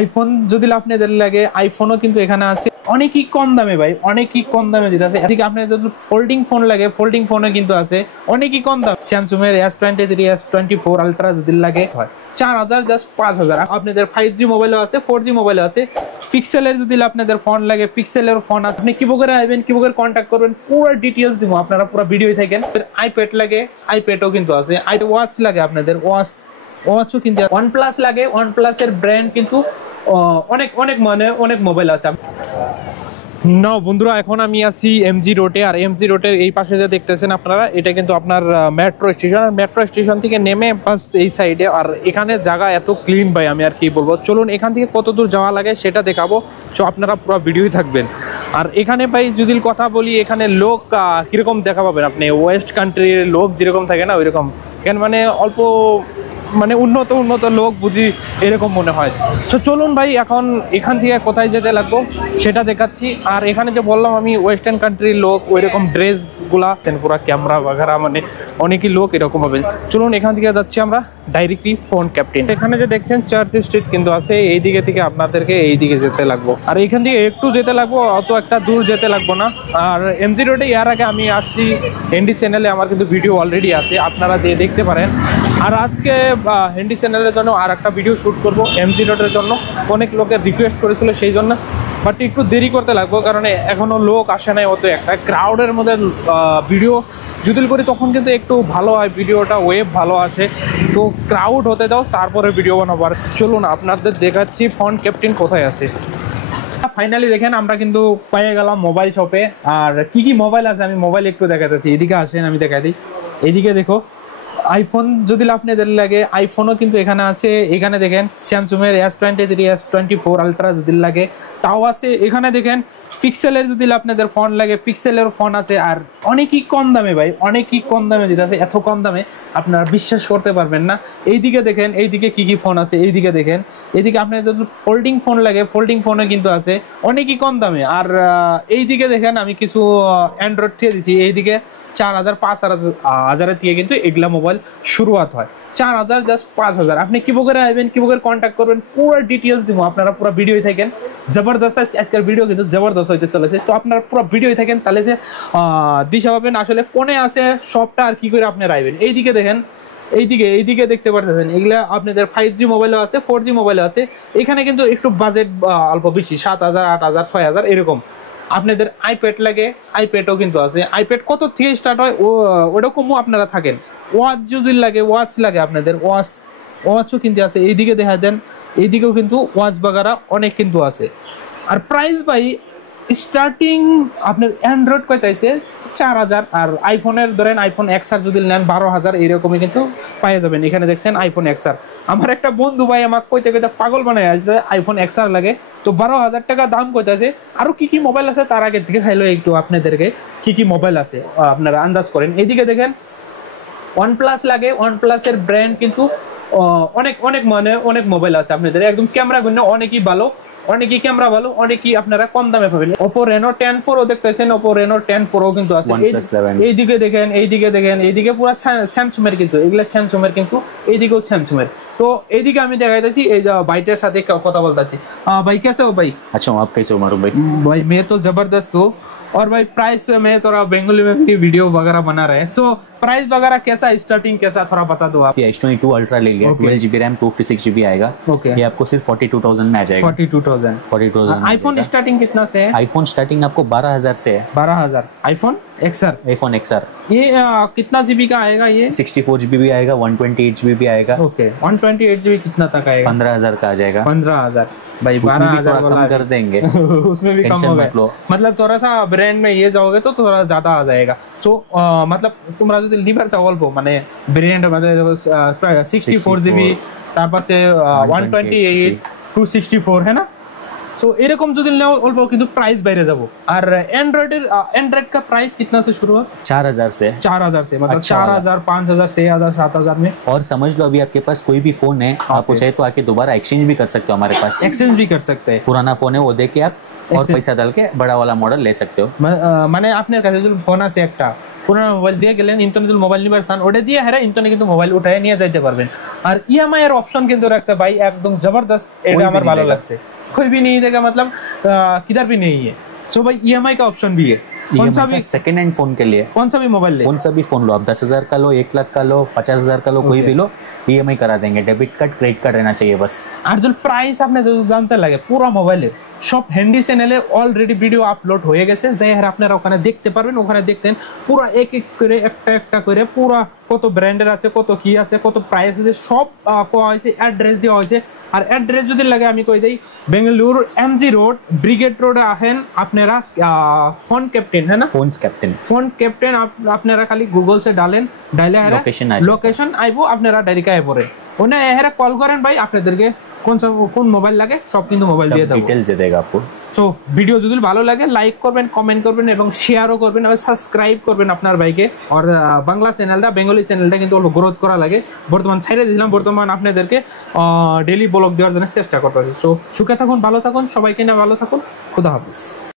IPhone যদি আপনাদের লাগে আইফোনও কিন্তু এখানে আছে অনেকই কম দামে ভাই, অনেকই কম দামে দিতে আছে। এদিকে আপনাদের যদি ফোল্ডিং ফোন লাগে ফোল্ডিং ফোনও কিন্তু আছে অনেকই কম দাম। স্যামসাং এর S23 S24 আলট্রা যদি লাগে হয় 4000 জাস্ট 5000। আপনাদের 5G মোবাইলও আছে 4G মোবাইলও আছে। পিক্সেলের যদি আপনাদের ফোন লাগে পিক্সেলের ফোন আছে। আপনি কি করে আইবেন কি করে কন্টাক্ট করবেন পুরো ডিটেইলস দিব, আপনারা পুরো ভিডিও থাকেন। আইপ্যাড লাগে আইপ্যাডও কিন্তু আছে। ওয়াচ লাগে আপনাদের ওয়াচও কিন্তু। OnePlus লাগে OnePlus এর ব্র্যান্ড কিন্তু অনেক অনেক মানে অনেক মোবাইল আছে। না বন্ধুরা, এখন আমি আছি এমজি রোডে। আর এমজি রোডের এই পাশে যে দেখতেছেন আপনারা, এটা কিন্তু আপনার মেট্রো স্টেশন। আর মেট্রো স্টেশন থেকে নেমে বাস এই সাইডে। আর এখানে জায়গা এত ক্লিন ভাই, আমি আর কি বলবো। চলুন এখান থেকে কত দূর যাওয়া লাগে সেটা দেখাবো, তো আপনারা পুরো ভিডিওই থাকবেন। আর এখানে ভাই যদি কথা বলি, এখানে লোক কিরকম দেখা পাবেন আপনি, ওয়েস্ট কান্ট্রির লোক যেরকম থাকে না ওইরকম। এখানে মানে অল্প মানে উন্নত লোক বুঝি এরকম মনে হয়। তো চলুন ভাই এখন এখান থেকে কোথায় যেতে লাগবো সেটা দেখাচ্ছি। আর এখানে যে বললাম আমি ওয়েস্টার্ন কান্ট্রির লোক, ওইরকম ড্রেসগুলা পুরো ক্যামেরা বাগেরা মানে অনেকই লোক এরকম হবে। চলুন এখান থেকে যাচ্ছি আমরা ডাইরেক্টলি ফোন ক্যাপ্টেন। এখানে যে দেখছেন চার্চ স্ট্রিট কিন্তু আছে, এই দিকে থেকে আপনাদেরকে এই দিকে যেতে লাগবো। আর এখান থেকে একটু যেতে লাগবো, অত একটা দূর যেতে লাগবো না। আর এমজি রোডে এর আগে আমি আসছি এনডি চ্যানেলে, আমার কিন্তু ভিডিও অলরেডি আছে, আপনারা যে দেখতে পারেন। আর আজকে হিন্দি চ্যানেলের জন্য আর একটা ভিডিও শ্যুট করব এমজি রোডের জন্য। অনেক লোকের রিকোয়েস্ট করেছিল সেই জন্য, বাট একটু দেরি করতে লাগবো কারণ এখনও লোক আসে নাই অত একটা। ক্রাউডের মধ্যে ভিডিও যদি করি তখন কিন্তু একটু ভালো হয়, ভিডিওটা ওয়েব ভালো আসে। তো ক্রাউড হতে দাও তারপরে ভিডিও বানাবো। আর চলুন আপনাদের দেখাচ্ছি ফোন ক্যাপ্টেন কোথায় আছে। ফাইনালি দেখেন আমরা কিন্তু পেয়ে গেলাম মোবাইল শপে। আর কি কি মোবাইল আছে আমি মোবাইল একটু দেখাতেছি, এদিকে আসেন আমি দেখাই দিই। এইদিকে দেখো আইফোন যদি আপনাদের লাগে আইফোনও কিন্তু এখানে আছে। এখানে দেখেন স্যামসাং এর S23 S24 আলট্রা যদি লাগে তাও আছে। এখানে দেখেন পিক্সেলের যদি আপনাদের ফোন লাগে পিক্সেলের ফোন আছে। আর অনেকই কম দামে ভাই, অনেকই কম দামে দিতে আছে। এত কম দামে আপনারা বিশ্বাস করতে পারবেন না। এইদিকে দেখেন এইদিকে কি কি ফোন আছে, এইদিকে দেখেন। এইদিকে আপনাদের যদি ফোল্ডিং ফোন লাগে ফোল্ডিং ফোনও কিন্তু আছে অনেকই কম দামে। আর এইদিকে দেখেন আমি কিছু অ্যান্ড্রয়েড থেকে দিচ্ছি। এইদিকে 4000 5000 থেকে কিন্তু এগুলা মোবাইল শুরুয়াত হয়। 4000 জাস্ট 5000। আপনি কি করে আইবেন কি করে কন্ট্যাক্ট করবেন পুরো ডিটেইলস দিব, আপনারা পুরো ভিডিও থাকেন। জবরদস্ত আজকের ভিডিও কিন্তু জবরদস্ত হইতে চলেছে, তো আপনারা পুরো ভিডিও থাকেন তাহলে যে দিশা পাবেন আসলে কোনে আছে শপটা আর কি করে আপনারা আইবেন। এইদিকে দেখেন এইদিকে দেখতে পারতেছেন এগুলা আপনাদের 5G মোবাইলও আছে 4G মোবাইলও আছে। এখানে কিন্তু একটু বাজেট অল্প বেশি, 7000 8000 6000 এরকম। আপনাদের আইপ্যাড লাগে আইপ্যাডও কিন্তু আছে। আইপ্যাড কত থেকে স্টার্ট হয় ওরকমও আপনারা থাকেন। ওয়াচ যদি লাগে ওয়াচ লাগে আপনাদের ওয়াচও কিন্তু আছে। এইদিকে দেখা দেন এইদিকেও কিন্তু ওয়াচ বাগারা অনেক কিন্তু আছে। আর প্রাইস ভাই স্টার্টিং আপনার অ্যান্ড্রয়েড কয়তাইছে 4000। আর আইফোনের ধরেন আইফোন XR যদি নেন 12000 এরকমই কিন্তু পাইয়ে যাবেন। এখানে দেখছেন আইফোন XR। আমার একটা বন্ধু ভাই আমাকে কইতে পাগল বানায় আসবে আইফোন XR লাগে, তো 12000 টাকা দাম কইতাছে। আরো কি কি মোবাইল আছে তার আগে দিকে খাইলো একটু আপনাদেরকে কি কি মোবাইল আছে আপনারা আন্দাজ করেন। এইদিকে দেখেন OnePlus লাগে OnePlus এর ব্র্যান্ড কিন্তু অনেক অনেক মানে অনেক মোবাইল আছে আপনাদের। একদম ক্যামেরা গুণ অনেকই ভালো, অনেকই ক্যামেরা ভালো, অনেকই আপনারা কম দামে পাবেন। Oppo Reno 10 Pro দেখতেছেন, Oppo Reno 10 Pro কিন্তু আছে। এইদিকে দেখেন এইদিকে পুরো স্যামসাং এর কিন্তু এগুলা স্যামসাং এর কিন্তু এইদিকেও স্যামসাং এর। तो এইদিকে আমি দেখাইতেছি এই ভাইটার সাথে কথা বলতেছি। भाई कैसे हो भाई? अच्छा हूँ, आप कैसे हो मारूफ भाई? भाई मैं तो जबरदस्त हूँ। और भाई प्राइस में थोड़ा बेंगली में भी वीडियो वगैरह बना रहे हैं, सो प्राइस वगैरह कैसा स्टार्टिंग कैसा थोड़ा बता दो आप। ये S22 अल्ट्रा ले लिया, 12GB रैम 256GB आएगा। ये आपको सिर्फ 42000 में आ जाएगा। 42000 आईफोन स्टार्टिंग कितना से है? आईफोन स्टार्टिंग आपको 12000 से है। 12000 आईफोन XR ये कितना जीबी का आएगा? ये 64GB भी आएगा, 128GB भी आएगा। ओके 128GB कितना तक आएगा? 15000 का आ जाएगा। 15000 भाई 12000 कम कर देंगे उसमें भी कम होगा। मतलब थोड़ा सा ब्रांड में ये जाओगे तो थोड़ा ज्यादा आ जाएगा। सो मतलब তোমরা যদি লিভার চাও অল্প মানে ব্র্যান্ড মানে 64GB তারপর সে 128 264 है ना। सो এরকম যদি নাও অল্প কিন্তু প্রাইস বাইরে যাব। আর एंड्रॉइड का प्राइस कितना से शुरू है? 4000 से। 4000 से मतलब 4000 5000 6000 7000 में। और समझ लो अभी आपके पास कोई भी फोन है, आप चाहे तो आके दोबारा एक्सचेंज भी कर सकते हो हमारे पास। एक्सचेंज भी कर सकते हैं। पुराना फोन है वो दे के आप और पैसा डाल के बड़ा वाला मॉडल ले सकते हो। মানে আপনার কাছে যদি ফোন আছে একটা পুরানো মোবাইল দিয়ে গেলেন, ইন্টারনে যদি মোবাইল নিবার চান ওটা দিয়ে হেরা ইন্টারনে কিন্তু মোবাইল উঠায় নিয়ে যাইতে পারবেন। আর ইএমআই এর অপশন কিন্তু রাখছে ভাই একদম জবরদস্ত, এটা আমার ভালো লাগছে। कोई भी नहीं देगा मतलब किधर भी नहीं है। सो भाई ईएमआई का ऑप्शन भी है, कौन सा भी सेकंड हैंड फोन के लिए, कौन सा भी मोबाइल ले, कौन सा भी फोन लो आप, 10,000 का लो, 1 लाख का लो, 50,000 का लो, कोई भी लो, ईएमआई करा देंगे। डेबिट कार्ड क्रेडिट कार्ड रहना चाहिए बस। আর जो প্রাইস আপনি জানতে লাগে পুরো মোবাইলের সব হ্যান্ডি চ্যানেলে অলরেডি ভিডিও আপলোড হয়ে গেছে, যে আপনারা ওখানে দেখতে পারবেন। ওখানে দেখতেন পুরো এক এক করে একটা একটা করে পুরো কত ব্র্যান্ডের আছে, কত কি আছে, কত প্রাইস আছে সব কোয়া হয়েছে, অ্যাড্রেস দেওয়া হয়েছে। আর অ্যাড্রেস যদি লাগে আমি কই দেই, বেঙ্গালুরু এমজি রোড ব্রিগেড রোডে আসেন আপনারা, ফোন ক্যাপ্টেন है ना, ফোন ক্যাপ্টেন আপনারা খালি গুগল সে ডালেন, ডাইলে লোকেশন আইবো, আপনারা ডাইরেক্ট আই পড়ে ওনে এরা কল করেন ভাই, আপনাদেরকে কোন মোবাইল লাগে সব কিন্তু মোবাইল দিয়ে দেব, ডিটেইলস দিয়ে দেगा आपको। সো ভিডিও যদি ভালো লাগে লাইক করবেন, কমেন্ট করবেন এবং শেয়ারও করবেন, আর সাবস্ক্রাইব করবেন আপনার ভাইকে। আর বাংলা চ্যানেলটা, বেঙ্গলি চ্যানেলটা কিন্তু অল্প গ্রোথ করা লাগে। বর্তমান ছেড়ে দিলাম, বর্তমান আপনাদেরকে ডেইলি ব্লগ দেওয়ার জন্য চেষ্টা করতেছি। সো সুখে থাকুন, ভালো থাকুন, সবাইকে নিয়ে ভালো থাকুন, খুদা হাফেজ।